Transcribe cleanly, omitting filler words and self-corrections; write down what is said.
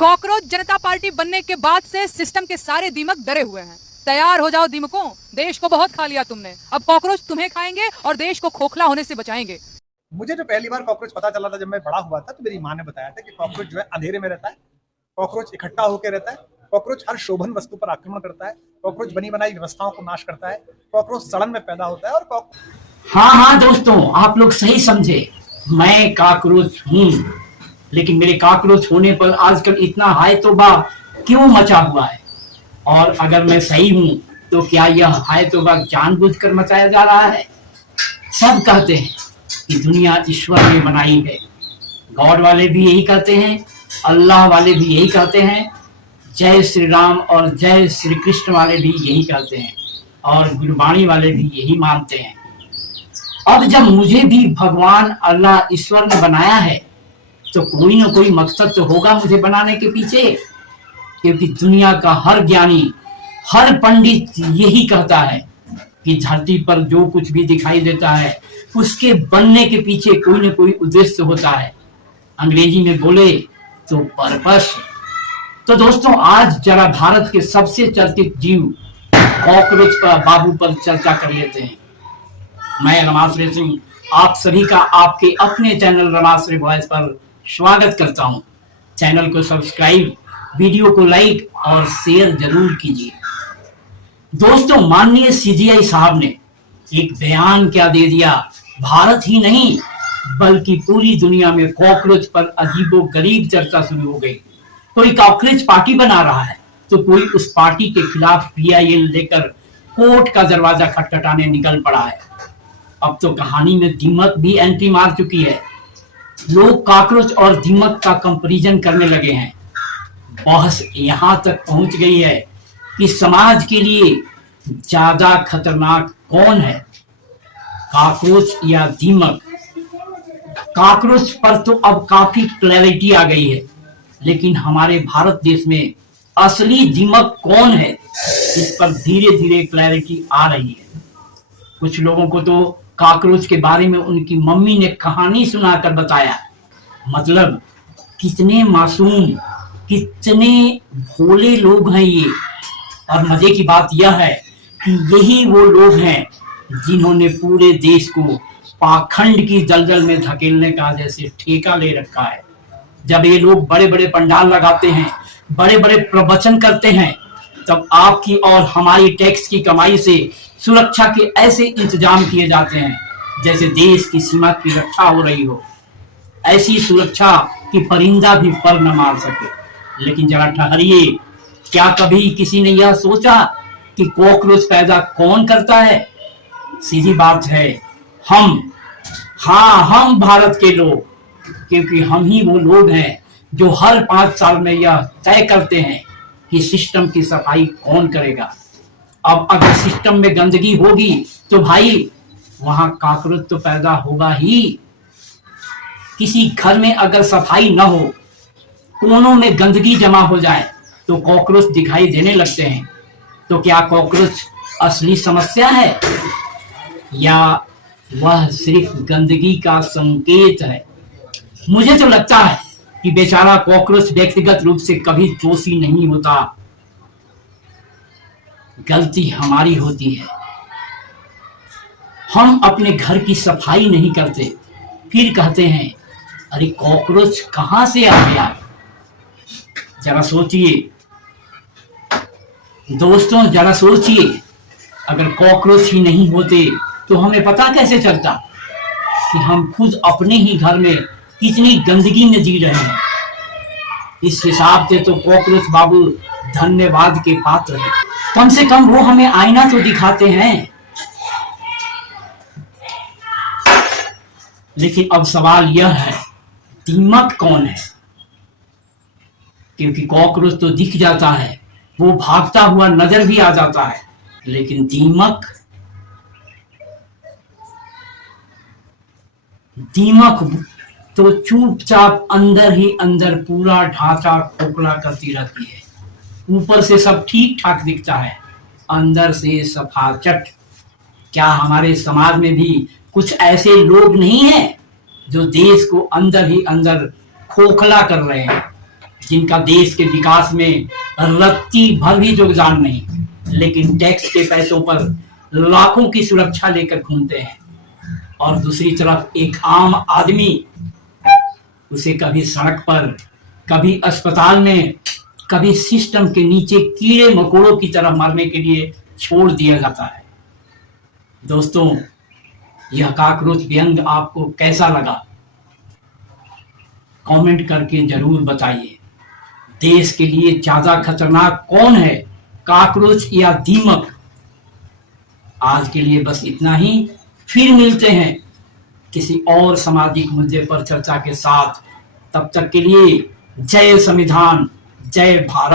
Cockroach जनता party बनने के बाद से सिस्टम के सारे दीमक डरे हुए हैं। तैयार हो जाओ दीमकों, देश को बहुत खा लिया तुमने, अब कॉकरोच तुम्हें खाएंगे और देश को खोखला होने से बचाएंगे। मुझे जो पहली बार कॉकरोच पता चला था जब मैं बड़ा हुआ था तो मेरी माँ ने बताया था कि कॉकरोच जो है अंधेरे में रहता है, कॉकरोच इकट्ठा होकर रहता है, कॉकरोच हर शोभन वस्तु पर आक्रमण करता है, कॉकरोच बनी बनाई व्यवस्थाओं को नाश करता है, कॉकरोच सड़न में पैदा होता है और हाँ दोस्तों, आप लोग सही समझे, मैं कॉकरोच हूँ। लेकिन मेरे कॉकरोच होने पर आजकल इतना हाय तौबा क्यों मचा हुआ है? और अगर मैं सही हूँ तो क्या यह हाय तौबा जानबूझकर मचाया जा रहा है? सब कहते हैं कि दुनिया ईश्वर ने बनाई है, गॉड वाले भी यही कहते हैं, अल्लाह वाले भी यही कहते हैं, जय श्री राम और जय श्री कृष्ण वाले भी यही कहते हैं, और गुरबाणी वाले भी यही मानते हैं। अब जब मुझे भी भगवान अल्लाह ईश्वर ने बनाया है तो कोई ना कोई मकसद तो होगा मुझे बनाने के पीछे, क्योंकि दुनिया का हर ज्ञानी, हर पंडित यही कहता है कि धरती पर जो कुछ भी दिखाई देता है उसके बनने के पीछे कोई ना कोई उद्देश्य होता है। अंग्रेजी में बोले तो पर्पस। तो दोस्तों, आज जरा भारत के सबसे चर्चित जीव कॉकरोच बाबू पर चर्चा कर लेते हैं। मैं रमाश्रय सिंह आप सभी का आपके अपने चैनल रमाश्रय वॉइस पर स्वागत करता हूं। चैनल को सब्सक्राइब, वीडियो को लाइक और शेयर जरूर कीजिए। दोस्तों, माननीय सीजीआई साहब ने एक बयान क्या दे दिया, भारत ही नहीं बल्कि पूरी दुनिया में कॉकरोच पर अजीबोगरीब चर्चा शुरू हो गई। कोई कॉकरोच पार्टी बना रहा है तो कोई उस पार्टी के खिलाफ पीआईएल लेकर कोर्ट का दरवाजा खटखटाने निकल पड़ा है। अब तो कहानी में दीमक भी एंट्री मार चुकी है। लोग कॉकरोच और दीमक का कंपैरिजन करने लगे हैं। बहस यहां तक पहुंच गई है कि समाज के लिए ज्यादा खतरनाक कौन है, कॉकरोच या दीमक? कॉकरोच पर तो अब काफी क्लैरिटी आ गई है, लेकिन हमारे भारत देश में असली दीमक कौन है, इस पर धीरे धीरे क्लैरिटी आ रही है। कुछ लोगों को तो कॉकरोच के बारे में उनकी मम्मी ने कहानी सुनाकर बताया। मतलब कितने मासूम, कितने भोले लोग हैं ये। और मजे की बात यह है कि यही वो लोग हैं जिन्होंने पूरे देश को पाखंड की दलदल में धकेलने का जैसे ठेका ले रखा है। जब ये लोग बड़े बड़े पंडाल लगाते हैं, बड़े बड़े प्रवचन करते हैं, तब आपकी और हमारी टैक्स की कमाई से सुरक्षा के ऐसे इंतजाम किए जाते हैं जैसे देश की सीमा की रक्षा हो रही हो। ऐसी सुरक्षा कि परिंदा भी पर न मार सके। लेकिन जरा ठहरिए, क्या कभी किसी ने यह सोचा कि कॉकरोच पैदा कौन करता है? सीधी बात है, हम। हाँ, हम भारत के लोग, क्योंकि हम ही वो लोग हैं जो हर 5 साल में यह तय करते हैं कि सिस्टम की सफाई कौन करेगा। अब अगर सिस्टम में गंदगी होगी तो भाई वहां कॉकरोच तो पैदा होगा ही। किसी घर में अगर सफाई न हो, कोनों में गंदगी जमा हो जाए तो कॉकरोच दिखाई देने लगते हैं। तो क्या कॉकरोच असली समस्या है या वह सिर्फ गंदगी का संकेत है? मुझे तो लगता है कि बेचारा कॉकरोच व्यक्तिगत रूप से कभी दोषी नहीं होता, गलती हमारी होती है। हम अपने घर की सफाई नहीं करते, फिर कहते हैं अरे कॉकरोच कहां से आ गया। जरा सोचिए दोस्तों, जरा सोचिए, अगर कॉकरोच ही नहीं होते तो हमें पता कैसे चलता कि हम खुद अपने ही घर में कितनी गंदगी में जी रहे हैं। इस हिसाब से तो कॉकरोच बाबू धन्यवाद के पात्र हैं। कम से कम वो हमें आईना तो दिखाते हैं। लेकिन अब सवाल यह है, दीमक कौन है? क्योंकि कॉकरोच तो दिख जाता है, वो भागता हुआ नजर भी आ जाता है, लेकिन दीमक तो चुपचाप अंदर ही अंदर पूरा ढांचा खोखला करती रहती है। ऊपर से सब ठीक ठाक दिखता है, अंदर से सफाचट। क्या हमारे समाज में भी कुछ ऐसे लोग नहीं हैं जो देश को अंदर ही अंदर खोखला कर रहे हैं? जिनका देश के विकास में रत्ती भर भी योगदान नहीं, लेकिन टैक्स के पैसों पर लाखों की सुरक्षा लेकर घूमते हैं, और दूसरी तरफ एक आम आदमी, उसे कभी सड़क पर, कभी अस्पताल में, कभी सिस्टम के नीचे कीड़े मकोड़ों की तरह मरने के लिए छोड़ दिया जाता है। दोस्तों, यह कॉकरोच व्यंग आपको कैसा लगा? कमेंट करके जरूर बताइए। देश के लिए ज्यादा खतरनाक कौन है, कॉकरोच या दीमक? आज के लिए बस इतना ही। फिर मिलते हैं किसी और सामाजिक मुद्दे पर चर्चा के साथ। तब तक के लिए जय संविधान, जय भारत।